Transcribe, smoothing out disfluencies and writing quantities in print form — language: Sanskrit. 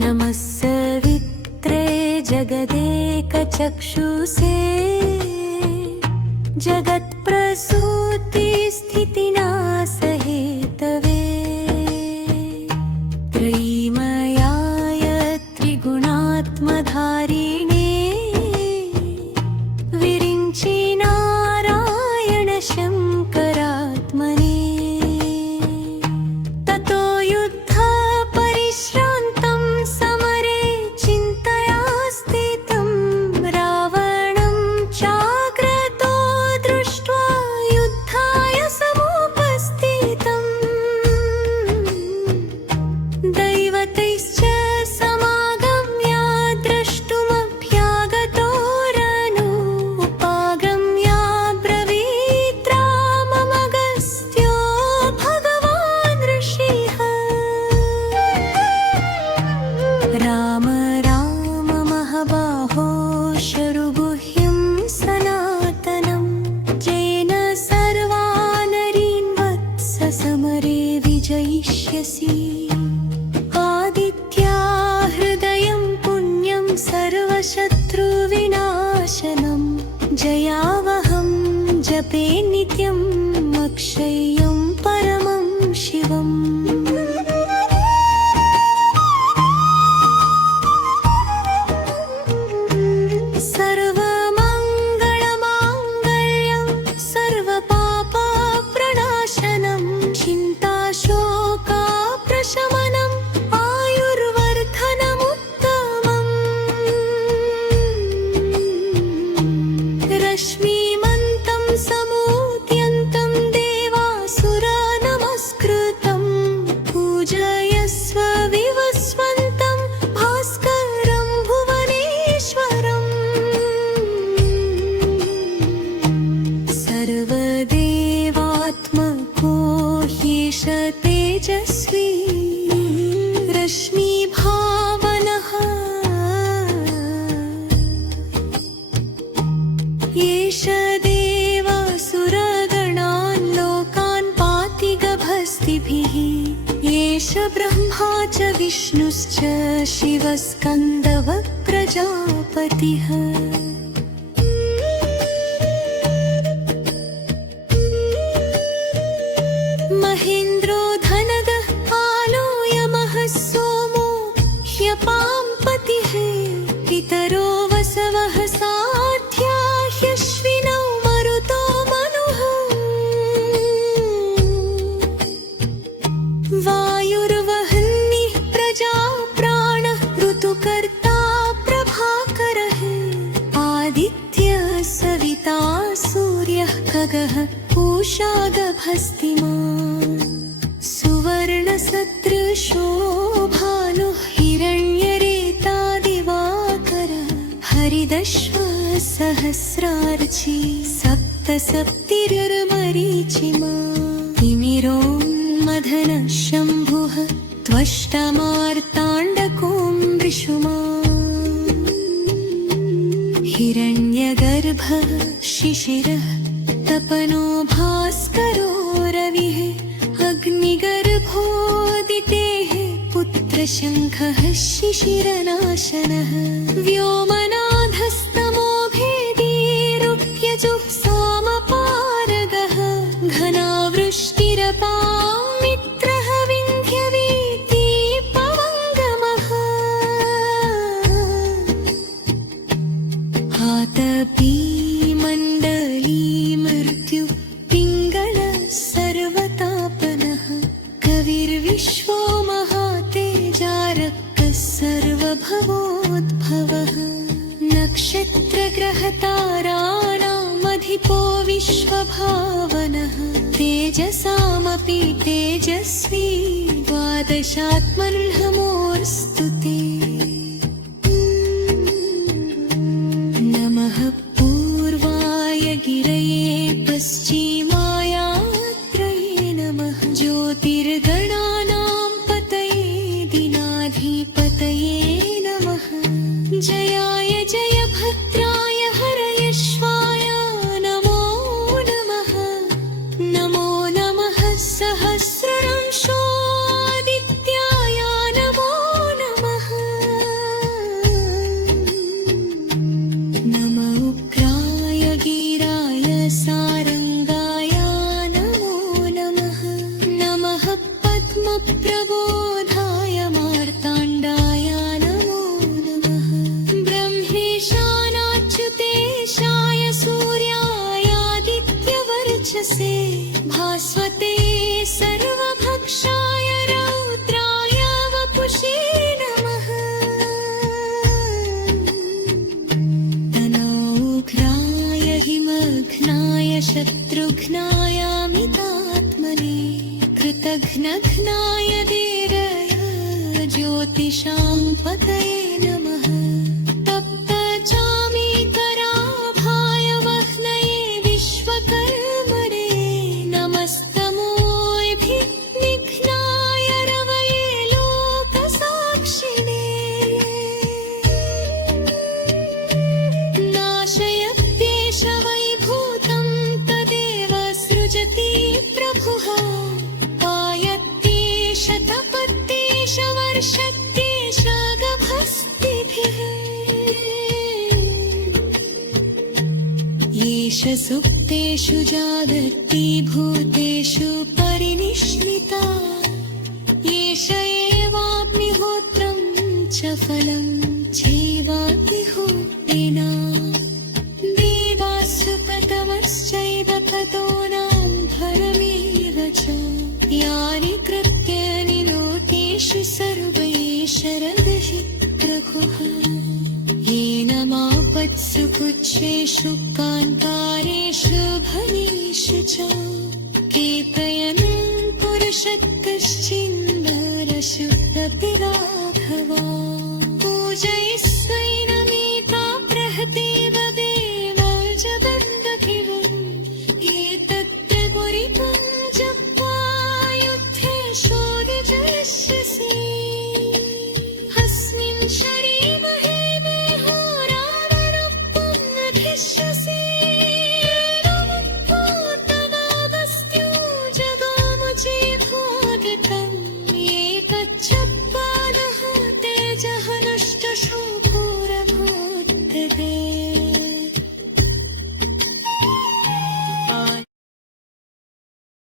नमः सवित्रे जगदेकचक्षुषे जगत्प्रसूतिस्थितिनाशहेतवे त्रयीमयाय त्रिगुणात्मधारिणे विरिञ्चि नारायण शङ्करात्मने ततो युद्धपरिश्रान्तं समरे चिन्तया स्थितं रावणं चाग्रतो दृष्ट्वा युद्धाय समुपस्थितम् दैवतैश्च समागम्य द्रष्टुमभ्यागतो रनुपागम्याब्रवीत् राममगस्त्यो भगवान् ऋषिः राम राम महाबाहो शरुगुह्यं सनातनं येन सर्वानरीन् वत्स समरे विजयिष्यसि आदित्या हृदयं पुण्यं सर्वशत्रुविनाशनं जयावहं जपे नित्यम् अक्षय्यं परमं शिवम् सर्वमङ्गलमाङ्गल्यं सर्वपापप्रणाशनं चिन्ताशोकप्रशमनम् आयुर्वर्धनमुत्तमम् रश्मिमन्तं समूद्यन्तं देवासुरनमस्कृतं पूजयस्व विवस्वन्तं भास्करं भुवनेश्वरम् सर्वदेवात्मको ह्येष तेजस्वी रश्मिभावनः एष देवासुरगणान् लोकान् पाति गभस्तिभिः एष ब्रह्मा च विष्णुश्च शिवस्कन्दवप्रजापतिः महेन्द्रो धनदः आलोयमः सोमो ह्यपाम्पतिः पितरो वसवः साध्या ह्यश्विनौ मरुतो मनुः वायुर्वह्निः प्रजा प्राणः ऋतुकर्ता प्रभाकरः आदित्यः सविता सूर्यः खगः पूषा गभस्तिमान् सुवर्णसदृशो भानुः हिरण्यरेता दिवाकरः हरिदश्व सहस्रार्ची सप्तसप्तिर्मरीचिमा तिमिरोन्मथनः शम्भुः त्वष्टमार्ताण्डकोऽमृषुमान् हिरण्यगर्भः शिशिरः तपनो भास्करो रविः अग्निगर्भोदितेः पुत्रशङ्खः शिशिरनाशनः व्योमनाथस्तमो भेदी रुक्यजुः सामपारगः घनावृष्टिरपामित्रः विन्ध्यवीथी पवङ्गमः आतपी मण्डली मृत्यु पिङ्गलः सर्वतापनः कविर्विश्वो महातेजारकः सर्वभवोद्भवः नक्षत्रग्रहताराणामधिपो विश्वभावनः तेजसामपि तेजस्वी द्वादशात्मर्हमोऽस्तु ते नमः पूर्वाय गिरये पश्चिमायात्रये नमः ज्योतिर्गणानां पतये दिनाधिपतये नमः जयाय जयभद्राय हरयश्वाय नमो नमः नमो नमः सहस्रंशोऽदित्याय नमो नमः प्रबोधाय मार्ताण्डाय नमो नमः ब्रह्मेशानाच्युतेशाय सूर्यायादित्यवर्चसे भास्वते सर्वभक्षाय रौद्राय वपुषे नमः तनोघ्नाय हिमघ्नाय शत्रुघ्नाय अमितात्मने कृतघ्नघ्नाय धीरय ज्योतिषां पतये नमः तप्तचामीकराभाय वह्नये विश्वकर्मणे नमस्तमोऽभिनिघ्नाय रवये लोकसाक्षिणे नाशयत्येष वैभूतं तदेव सृजति प्रभुः पायत्येष तपत्येष वर्षत्येष गभस्तिभिः एष सुप्तेषु जागर्ति भूतेषु परिनिष्मिता एष एवाग्निहोत्रं च फलं चैवाग्निहोत्रेण देवासुपतमश्चैव ततोनां फलमेव च यानि कृत्यानि लोकेषु सर्वैः शरदहि प्रभुः येन मापत्सु कुच्छेषु कान्तारेषु भवेषु च केतयन् पुरुषः कश्चिन्नरशुद्धपि राघवा पूजयस्वैनमेता प्रहतेव